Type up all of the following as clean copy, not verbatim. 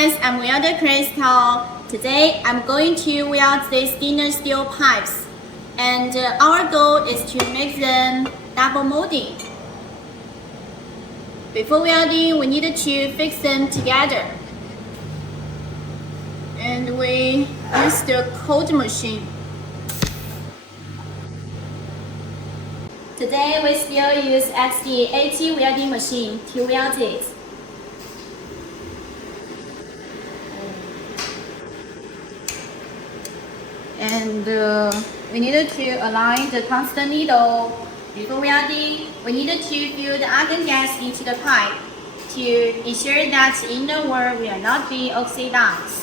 guys, I'm welder Crystal. Today I'm going to weld these thinner steel pipes, and our goal is to make them double molding. Before welding, we need to fix them together, and we use the cold machine. Today we still use XD80 welding machine to weld it. And we needed to align the tungsten needle. Before welding, we needed to fill the argon gas into the pipe to ensure that the inner wall will not be oxidized.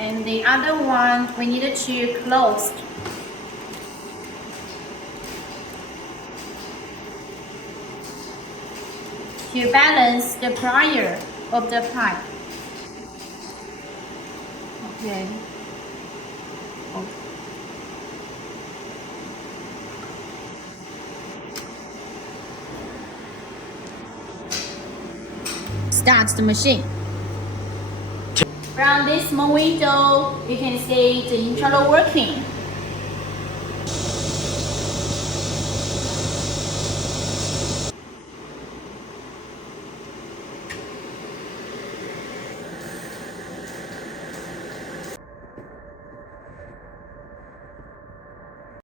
And the other one we needed to close. To balance the pressure of the pipe. Okay. Start the machine. From this small window, you can see the internal working.